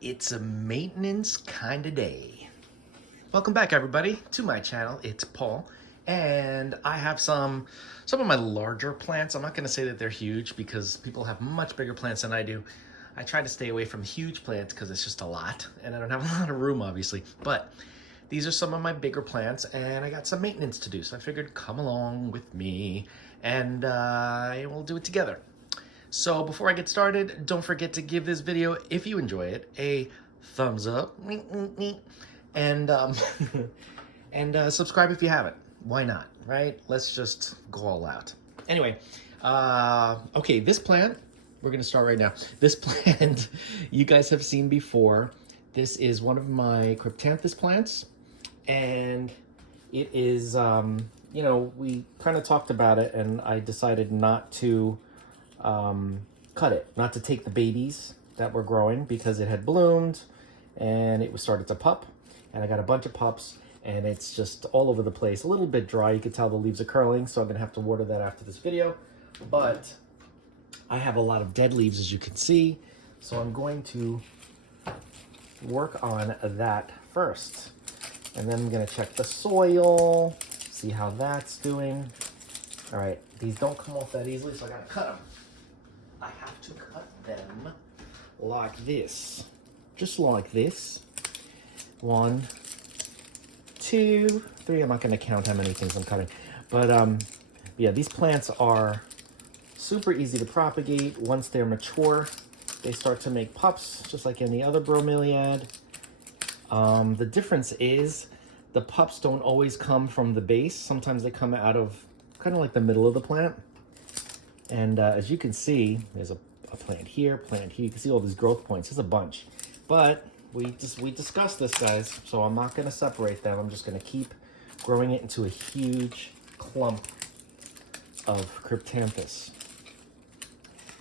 It's a maintenance kind of day. Welcome back, everybody, to my channel. It's Paul, and I have some of my larger plants. I'm not going to say that they're huge because people have much bigger plants than I do. I try to stay away from huge plants because it's just a lot, and I don't have a lot of room, obviously. But these are some of my bigger plants, and I got some maintenance to do. So I figured, come along with me, and we'll do it together. So before I get started, don't forget to give this video, if you enjoy it, a thumbs up, and subscribe if you haven't. Why not, right? Let's just go all out. Anyway, okay, this plant, we're gonna start right now. This plant you guys have seen before. This is one of my Cryptanthus plants, and it is, you know, we kind of talked about it, and I decided not to cut it, not to take the babies that were growing because it had bloomed and it was started to pup, and I got a bunch of pups and it's just all over the place, a little bit dry. You can tell the leaves are curling, so I'm gonna have to water that after this video, but I have a lot of dead leaves, as you can see, so I'm going to work on that first, and then I'm gonna check the soil, see how that's doing. All right, these don't come off that easily, so I gotta cut them. I have to cut them like this, just like this. 1, 2, 3. I'm not going to count how many things I'm cutting, but yeah, these plants are super easy to propagate. Once they're mature, they start to make pups, just like any other bromeliad. The difference is the pups don't always come from the base. Sometimes they come out of kind of like the middle of the plant. And as you can see, there's a plant here. You can see all these growth points. There's a bunch. But we discussed this, guys, so I'm not going to separate them. I'm just going to keep growing it into a huge clump of Cryptanthus.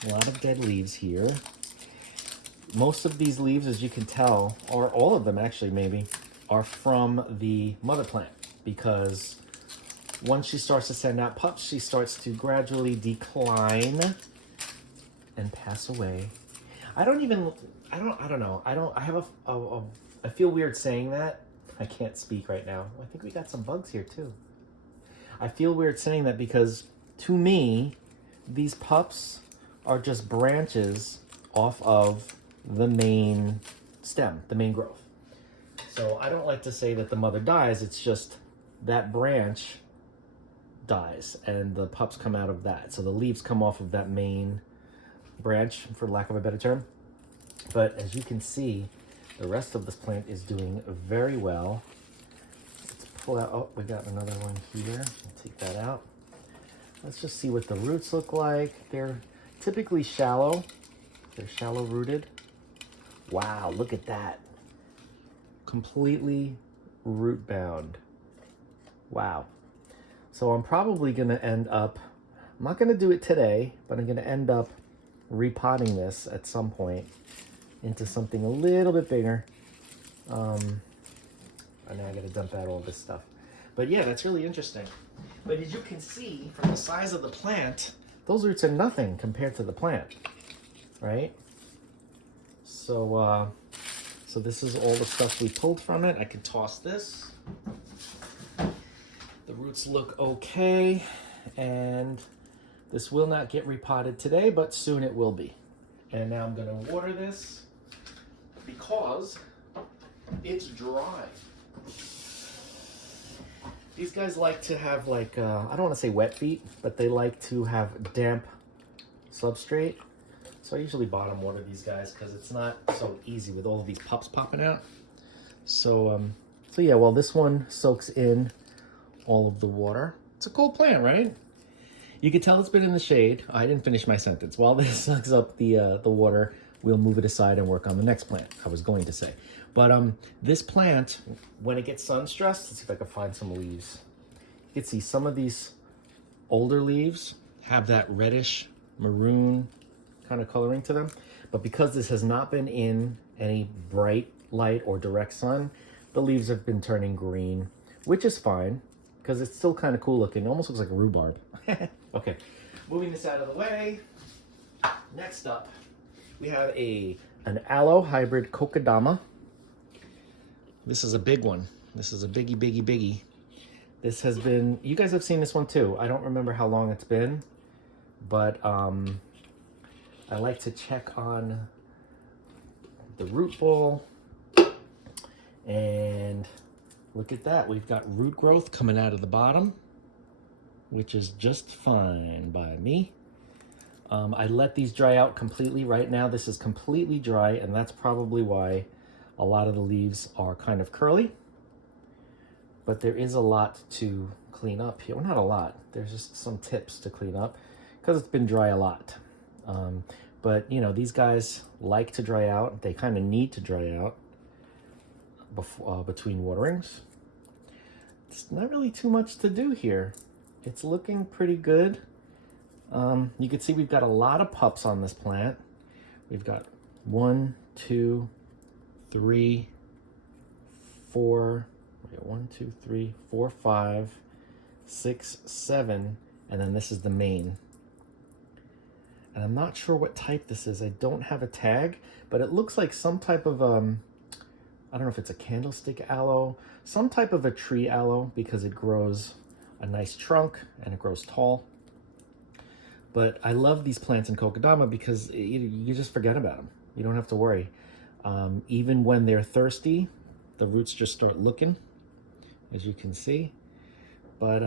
A lot of dead leaves here. Most of these leaves, as you can tell, or all of them actually maybe, are from the mother plant, because once she starts to send out pups, she starts to gradually decline and pass away. I feel weird saying that. I can't speak right now. I think we got some bugs here too. I feel weird saying that because to me, these pups are just branches off of the main stem, the main growth. So I don't like to say that the mother dies. It's just that branch dies and the pups come out of that. So the leaves come off of that main branch, for lack of a better term. But as you can see, the rest of this plant is doing very well. Let's pull out, oh, we got another one here. I'll take that out. Let's just see what the roots look like. They're typically shallow. They're shallow rooted. Wow, look at that. Completely root bound. Wow. So I'm probably going to end up, I'm not going to do it today, but I'm going to end up repotting this at some point into something a little bit bigger. And now I got to dump out all this stuff. But yeah, that's really interesting. But as you can see from the size of the plant, those roots are nothing compared to the plant, right? So, so this is all the stuff we pulled from it. I can toss this. The roots look okay, and this will not get repotted today, but soon it will be. And now I'm going to water this because it's dry. These guys like to have like, I don't want to say wet feet, but they like to have damp substrate. So I usually bottom water these guys because it's not so easy with all of these pups popping out. So, so yeah, well, this one soaks in all of the water. It's a cool plant, right? You can tell it's been in the shade. I didn't finish my sentence. While this sucks up the water, we'll move it aside and work on the next plant, I was going to say. But this plant, when it gets sun stressed, let's see if I can find some leaves. You can see some of these older leaves have that reddish maroon kind of coloring to them. But because this has not been in any bright light or direct sun, the leaves have been turning green, which is fine because it's still kind of cool looking. It almost looks like rhubarb. Okay, moving this out of the way. Next up, we have an aloe hybrid Kokedama. This is a big one. This is a biggie, biggie, biggie. This has been, you guys have seen this one too. I don't remember how long it's been, but I like to check on the root ball. And look at that. We've got root growth coming out of the bottom, which is just fine by me. I let these dry out completely. Right now, this is completely dry, and that's probably why a lot of the leaves are kind of curly. But there is a lot to clean up here. Well, not a lot. There's just some tips to clean up because it's been dry a lot. But, you know, these guys like to dry out. They kind of need to dry out before, between waterings. It's not really too much to do here. It's looking pretty good. You can see we've got a lot of pups on this plant. We've got 1, 2, 3, 4, 1, 2, 3, 4, 5, 6, 7, and then this is the main. And I'm not sure what type this is. I don't have a tag, but it looks like some type of, I don't know if it's a candlestick aloe, some type of a tree aloe because it grows a nice trunk and it grows tall. But I love these plants in Kokedama because you just forget about them. You don't have to worry. Even when they're thirsty, the roots just start looking, as you can see. But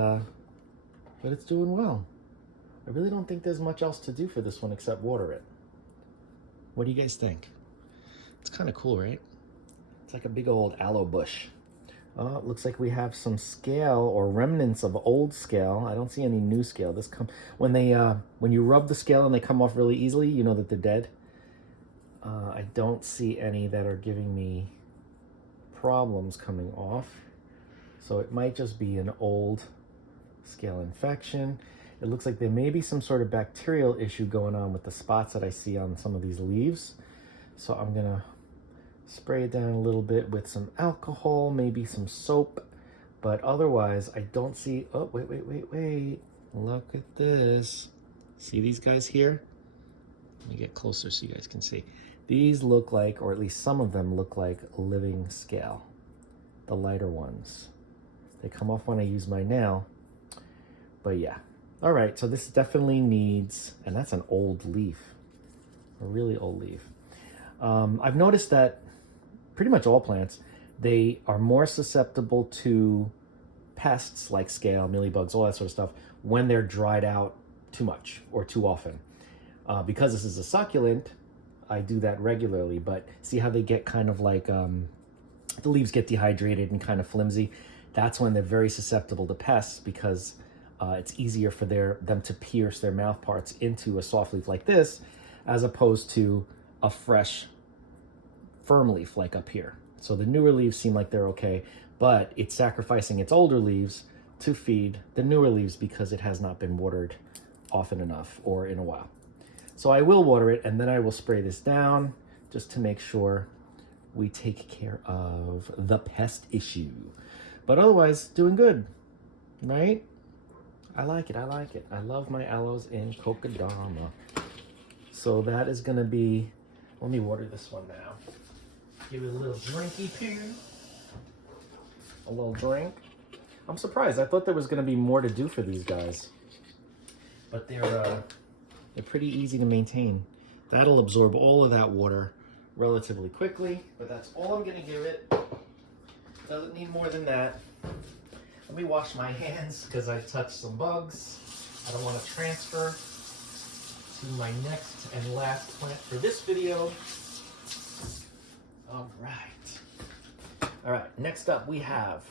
it's doing well. I really don't think there's much else to do for this one except water it. What do you guys think? It's kind of cool, right? It's like a big old aloe bush. It looks like we have some scale or remnants of old scale. I don't see any new scale. This when you rub the scale and they come off really easily, you know that they're dead. I don't see any that are giving me problems coming off. So it might just be an old scale infection. It looks like there may be some sort of bacterial issue going on with the spots that I see on some of these leaves. So I'm gonna spray it down a little bit with some alcohol, maybe some soap, but otherwise I don't see, oh, wait. Look at this. See these guys here? Let me get closer so you guys can see. These look like, or at least some of them look like living scale, the lighter ones. They come off when I use my nail, but yeah. All right, so this definitely needs, and that's an old leaf, a really old leaf. I've noticed that pretty much all plants, they are more susceptible to pests like scale, mealybugs, all that sort of stuff when they're dried out too much or too often. Because this is a succulent, I do that regularly, but see how they get kind of like, the leaves get dehydrated and kind of flimsy. That's when they're very susceptible to pests because it's easier for them to pierce their mouth parts into a soft leaf like this, as opposed to a fresh, firm leaf like up here. So the newer leaves seem like they're okay, but it's sacrificing its older leaves to feed the newer leaves because it has not been watered often enough or in a while. So I will water it, and then I will spray this down just to make sure we take care of the pest issue. But otherwise, doing good, right? I like it. I love my aloes in Kokedama. So that is gonna be, let me water this one now. Give it a little drinky poo. A little drink. I'm surprised. I thought there was gonna be more to do for these guys. But they're pretty easy to maintain. That'll absorb all of that water relatively quickly, but that's all I'm gonna give it. Doesn't need more than that. Let me wash my hands because I touched some bugs. I don't want to transfer to my next and last plant for this video. All right, next up we have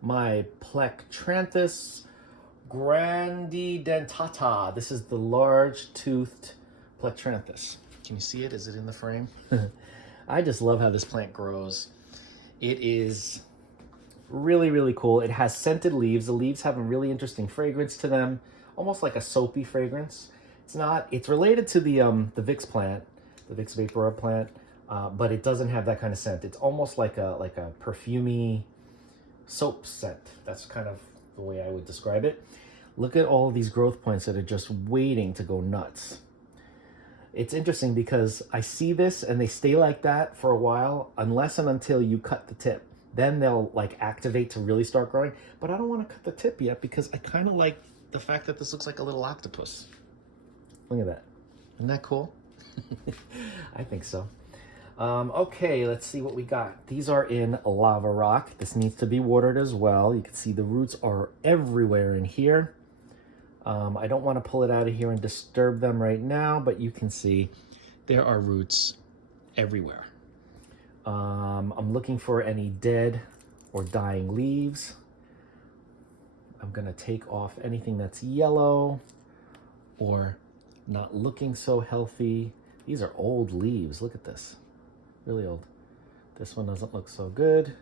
my Plectranthus grandidentata. This is the large-toothed Plectranthus. Can you see it? Is it in the frame? I just love how this plant grows. It is really, really cool. It has scented leaves. The leaves have a really interesting fragrance to them, almost like a soapy fragrance. It's related to the Vicks plant, the Vicks Vapor plant, but it doesn't have that kind of scent. It's almost like a perfumey soap scent. That's kind of the way I would describe it. Look at all of these growth points that are just waiting to go nuts. It's interesting because I see this and they stay like that for a while, unless and until you cut the tip. Then they'll like activate to really start growing. But I don't want to cut the tip yet because I kind of like the fact that this looks like a little octopus. Look at that. Isn't that cool? I think so. Okay, let's see what we got. These are in lava rock. This needs to be watered as well. You can see the roots are everywhere in here. I don't want to pull it out of here and disturb them right now, but you can see there are roots everywhere. I'm looking for any dead or dying leaves. I'm gonna take off anything that's yellow or not looking so healthy. These are old leaves, look at this, really old. This one doesn't look so good.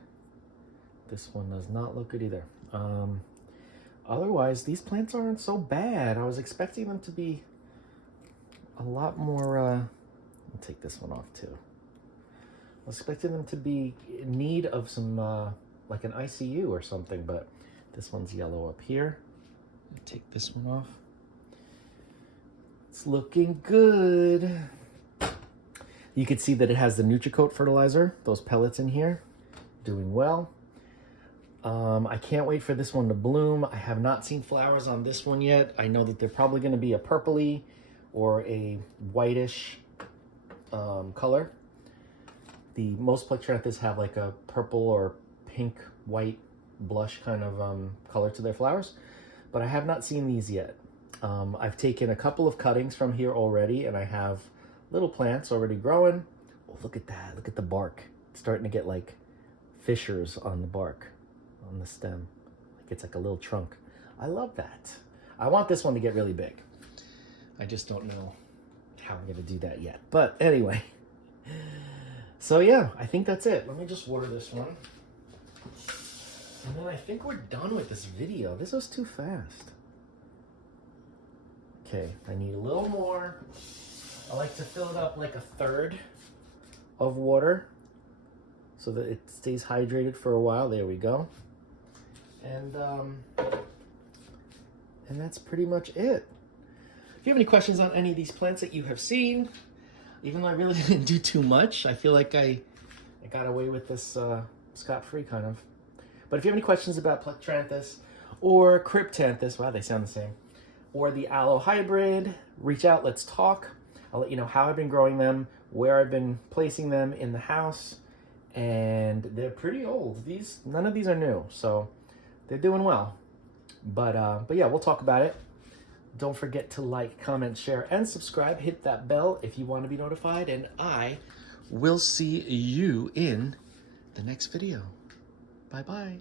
This one does not look good either. Otherwise, these plants aren't so bad. I was expecting them to be a lot more, I'll take this one off too. I was expecting them to be in need of some, like an ICU or something, but this one's yellow up here. Take this one off. It's looking good. You can see that it has the Nutricoat fertilizer, those pellets in here, doing well. I can't wait for this one to bloom. I have not seen flowers on this one yet. I know that they're probably going to be a purpley or a whitish color. The most Plectranthus have like a purple or pink, white, blush kind of color to their flowers, but I have not seen these yet. I've taken a couple of cuttings from here already, and I have little plants already growing. Oh, look at that. Look at the bark. It's starting to get like fissures on the bark, on the stem. Like it's like a little trunk. I love that. I want this one to get really big. I just don't know how I'm going to do that yet. But anyway, so yeah, I think that's it. Let me just water this one. And then I think we're done with this video. This was too fast. Okay, I need a little more. I like to fill it up like a third of water so that it stays hydrated for a while. There we go. And that's pretty much it. If you have any questions on any of these plants that you have seen, even though I really didn't do too much, I feel like I got away with this scot-free kind of. But if you have any questions about Plectranthus or Cryptanthus, wow, they sound the same, or the aloe hybrid, reach out, let's talk. I'll let you know how I've been growing them, where I've been placing them in the house, and they're pretty old. None of these are new, so they're doing well. But yeah, we'll talk about it. Don't forget to like, comment, share, and subscribe. Hit that bell if you want to be notified, and I will see you in the next video. Bye-bye.